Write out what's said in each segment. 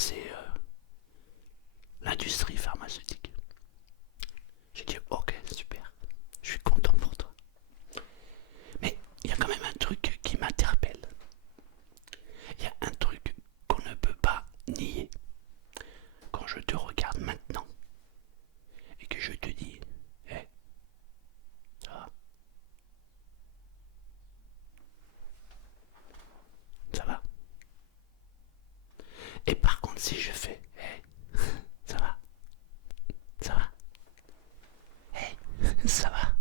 c'est l'industrie pharmaceutique. J'ai dit ok, super, je suis content pour toi. Mais il y a quand même un truc qui m'interpelle. Il y a un truc qu'on ne peut pas nier. Quand je te regarde maintenant et que je te dis, hé, hey, ça va, ça va. Et par contre, si je fais, hé, hey, ça va, ça va, hé, hey, ça va,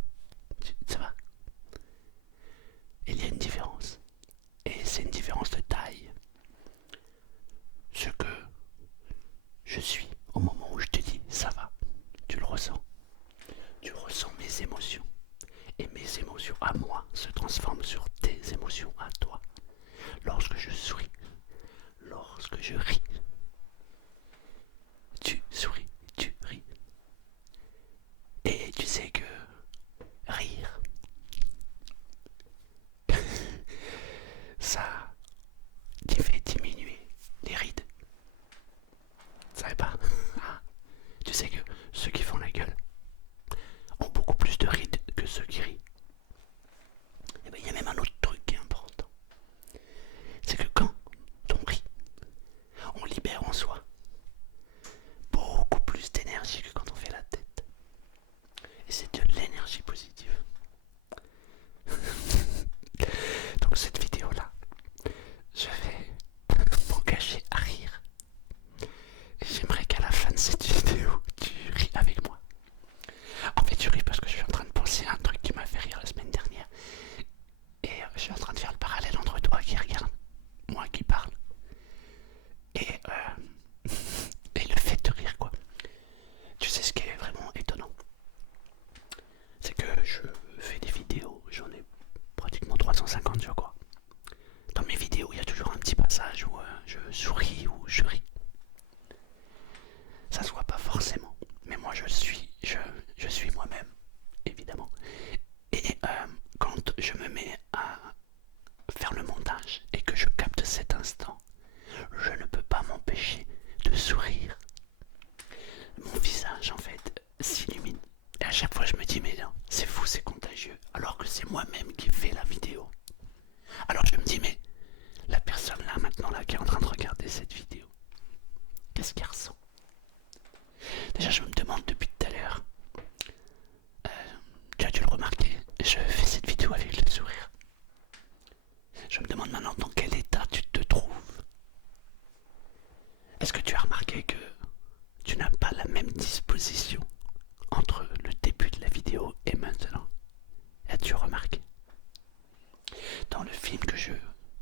ça va. Il y a une différence. Et c'est une différence de taille. Ce que je suis au moment où je te dis ça va, tu le ressens. Tu ressens mes émotions. Et mes émotions à moi se transforment sur tes émotions à toi. Lorsque je souris, lorsque je ris, tu souris, tu ris. Et tu sais que rire, ça fait diminuer les rides. Tu savais pas? Tu sais que ceux qui font la gueule ont beaucoup plus de rides que ceux qui rient. Et bien il y a même un autre truc qui est important. C'est que quand on rit, on libère en soi beaucoup plus d'énergie que quand on fait la tête. Et c'est de l'énergie positive. Donc cette vidéo là, je vais m'engager à rire. Et j'aimerais qu'à la fin de cette vidéo, tu ris avec moi. En fait, tu ris parce que je suis en train de penser à un truc qui m'a fait rire la semaine dernière. Et je suis en train de faire le parallèle entre toi qui regarde, moi qui parle. Et, et le fait de rire, quoi. Tu sais ce qui est vraiment étonnant? C'est que je fais des vidéos, j'en ai pratiquement 350, je crois. Dans mes vidéos, il y a toujours un petit passage où je souris ou je ris. Ça se voit pas forcément, mais moi je suis moi-même, évidemment. Et quand je me mets à faire le montage et que je capte cet instant, je ne peux pas m'empêcher de sourire. Mon visage en fait s'illumine. Et à chaque fois je me dis mais non, c'est fou, c'est contagieux, alors que c'est moi-même qui fais la vidéo. Alors je me dis mais la personne là maintenant là qui est en train de regarder cette vidéo, qu'est-ce qu'elle ressent? Déjà je me demande depuis tout à l'heure, tu as dû le remarquer, je fais cette vidéo avec le sourire. Je me demande maintenant dans quel état tu te trouves. Est-ce que tu as remarqué que tu n'as pas la même disposition entre le début de la vidéo et maintenant? As-tu remarqué? Dans le film que je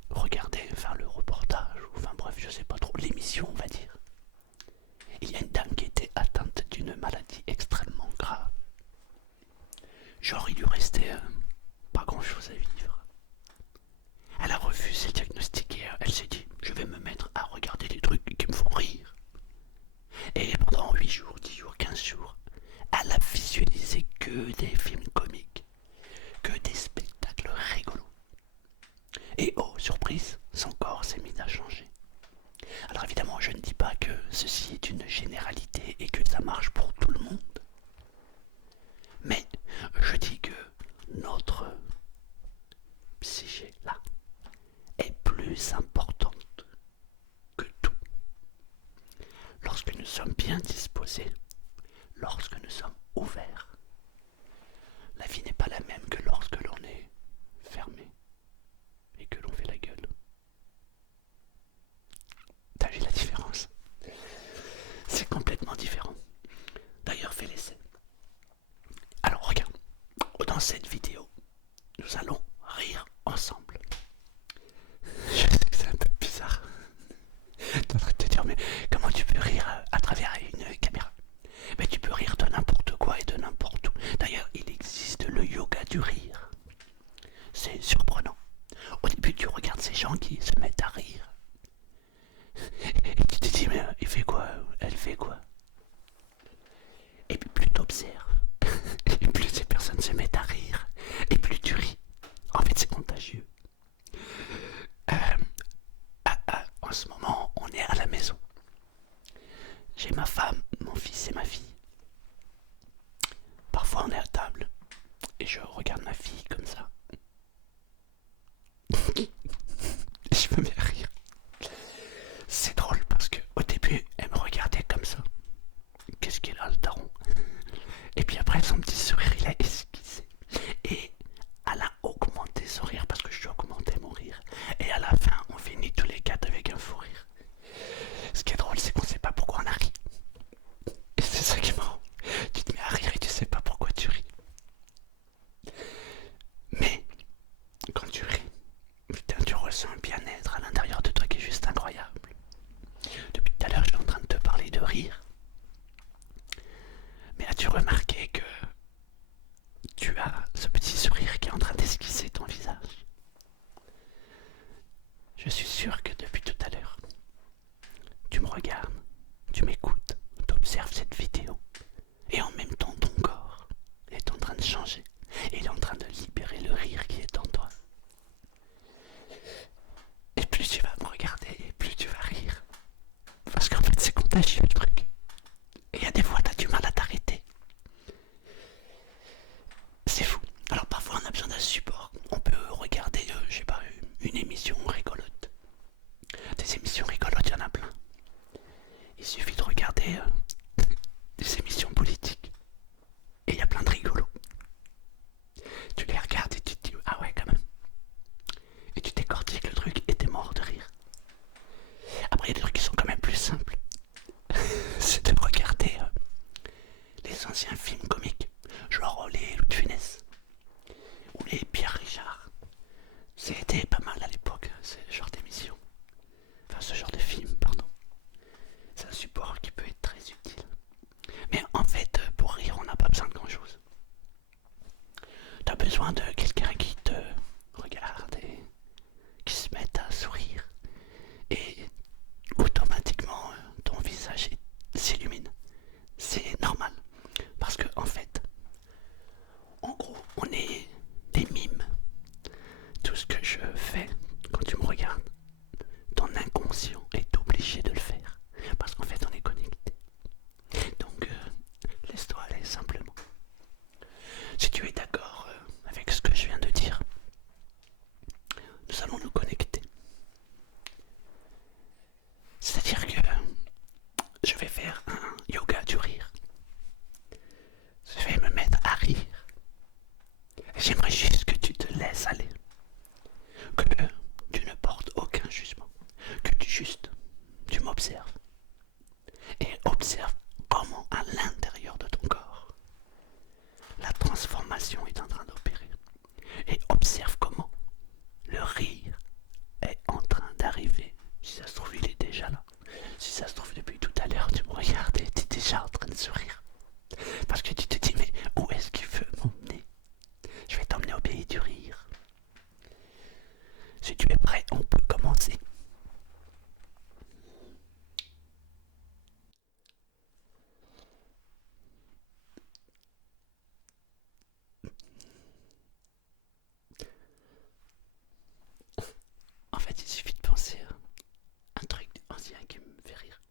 regardais, enfin le reportage, ou enfin bref, je sais pas trop, l'émission on va dire, il y a une dame qui était atteinte d'une maladie extrêmement grave. Genre il lui restait pas grand chose à vivre. Elle a refusé le diagnostic et elle s'est dit je vais me mettre à regarder des trucs qui me font rire. Et pendant 8 jours, 10 jours, 15 jours, elle a visualisé que des films comiques, que des spectacles rigolos. Et oh, surprise, son corps s'est mis à changer. Alors évidemment, je ne dis pas que ceci est une généralité et que ça marche pour tout le monde. Mais je dis que notre psyché, là, est plus importante que tout. Lorsque nous sommes bien disposés, lorsque nous sommes ouverts, la vie n'est pas la même que lorsque l'on est fermé et que l'on fait la gueule. T'as vu la différence? C'est complètement différent. D'ailleurs, fais l'essai. Alors regarde, dans cette vidéo, nous allons rire ensemble. Je sais que c'est un peu bizarre. T'es en train de te dire, mais comment tu peux rire à travers une caméra? Mais tu peux rire de n'importe quoi et de n'importe où. D'ailleurs, il existe le yoga du rire. C'est surprenant. Au début, tu regardes ces gens qui se mettent à rire. Et tu te dis, mais il fait quoi? Elle fait quoi? Et puis plus t'observes, et plus ces personnes se mettent à rire, et plus tu ris. En fait, c'est contagieux. En ce moment, on est à la maison. J'ai ma femme, mon fils et ma fille. Parfois on est à table et je regarde ma fille comme ça. Et je me mets à rire. C'est drôle parce que au début elle me regardait comme ça. Qu'est-ce qu'il a le daron? Et puis après son petit sourire il a esquissé. Et elle a augmenté son rire parce que je dois augmenter mon rire. Et à la fin on finit tous les quatre avec un fou rire. Ce qui est drôle c'est qu'on sait pas pourquoi on a ri. Et c'est ça qui est marrant. Tu te mets à rire et tu sais pas pourquoi tu ris. Mais quand tu ris, putain, tu ressens un bien-être à l'intérieur de toi qui est juste incroyable. Depuis tout à l'heure, je suis en train de te parler de rire. Mais as-tu remarqué que tu as ce petit sourire qui est en train d'esquisser ton visage? Je suis sûr que depuis tout à l'heure, tu me regardes, tu m'écoutes, tu observes cette vidéo. Et en même temps, ton corps est en train de changer. Et il est en train de libérer le rire qui est en toi. Et plus tu vas me regarder, et plus tu vas rire. Parce qu'en fait, c'est contagieux le truc. Et il y a des fois, t'as du mal à t'arrêter. C'est fou. Alors parfois, on a besoin d'un support. On peut regarder, je sais pas, une émission rigolote. Des émissions rigolotes, il y en a plein. Il suffit de regarder des émissions politiques. Et il y a plein de rigolos. Tu les regardes et tu te dis, ah ouais, quand même. Et tu décortiques le truc et t'es mort de rire. Après, il y a des trucs qui sont quand même plus simples. C'est de regarder les anciens films comiques, genre les Loup de Funès ou les Pierre Richard. C'était pas mal à l'époque, ce genre d'émission. Enfin, ce genre de film, pardon. C'est un support qui peut être très utile. Mais en fait, pour rire, on n'a pas besoin de grand chose. T'as besoin de quelqu'un qui te regarde et qui se mette à sourire. Et automatiquement, ton visage s'illumine. C'est normal. Parce que, en fait, en gros, on est des mimes. Tout ce que je fais quand tu me regardes, ton inconscient est obligé de le faire. Parce qu'en fait, on est connecté. Donc, laisse-toi aller simplement. Si tu es d'accord avec ce que je viens de dire, nous allons nous connecter. C'est-à-dire que je vais faire un yoga du rire. Je vais me mettre à rire. J'aimerais juste que tu te laisses aller. Que tu ne portes aucun jugement. Que tu m'observes. Et observe comment à l'intérieur de ton corps, la transformation est en train d'opérer. Et observe comment le rire est en train d'arriver. Si ça se trouve, il est déjà là. Si ça se trouve, depuis tout à l'heure, tu me regardes et tu es déjà en train de sourire. Parce que tu te dis, mais où est-ce qu'il veut m'emmener? Je vais t'emmener au pays du rire. Si tu es prêt, on peut commencer. En fait, il suffit de penser à un truc ancien qui me fait rire.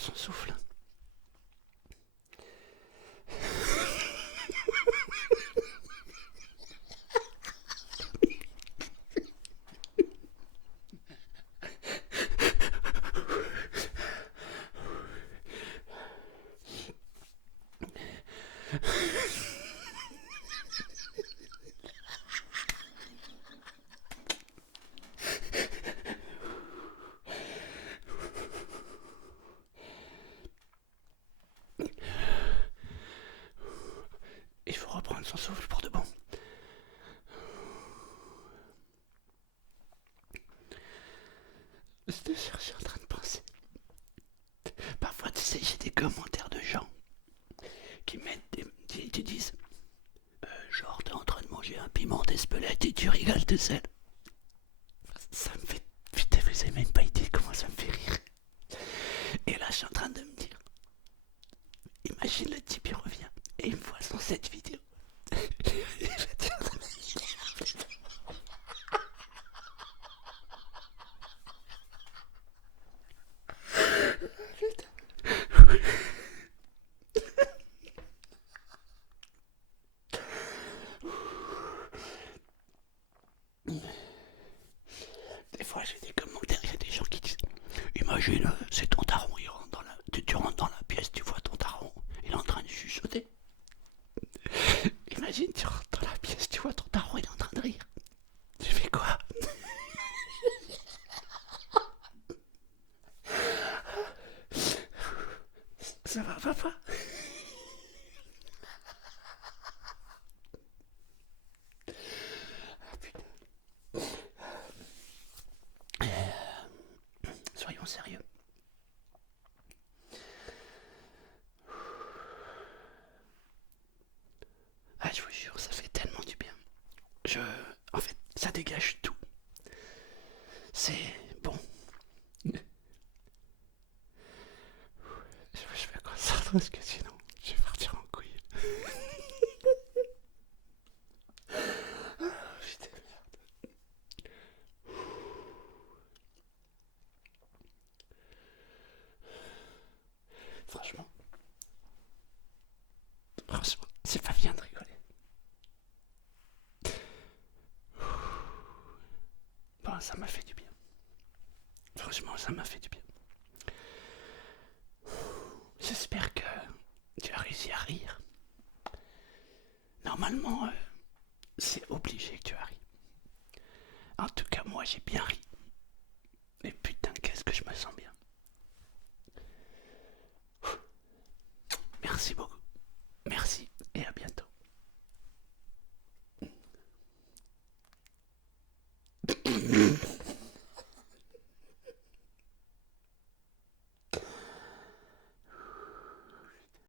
son souffle. Il faut reprendre son souffle pour de bon. Je suis en train de penser. Parfois, tu sais, j'ai des commentaires de gens qui qui disent genre, t'es en train de manger un piment d'Espelette et tu rigoles de sel. Ça me fait. Putain, vous avez même pas idée comment ça me fait rire. Et là, je suis en train de me dire, imagine le type, il revient et il me voit sur cette vidéo. Il va dire, des fois, j'ai des commentaires, il y a des gens qui disent, imagine, c'est ton daron, il rentre dans la... tu rentres dans la pièce, tu vois ton daron, il est en train de chuchoter. Imagine, tu rentres dans la pièce, tu vois ton daron, il est en train de rire. Tu fais quoi? Ça va, papa? Ah putain. Soyons sérieux. Ah, je vous jure, ça fait tellement du bien. En fait, ça dégage tout. C'est bon. Je vais concentrer parce que sinon, je vais partir en couille. Putain, merde. Franchement, c'est pas bien de rigoler. Bon, ça m'a fait du bien. Franchement, ça m'a fait du bien. J'espère que tu as réussi à rire. Normalement, c'est obligé que tu as ri. En tout cas, moi, j'ai bien ri. Et putain, qu'est-ce que je me sens bien. Merci beaucoup.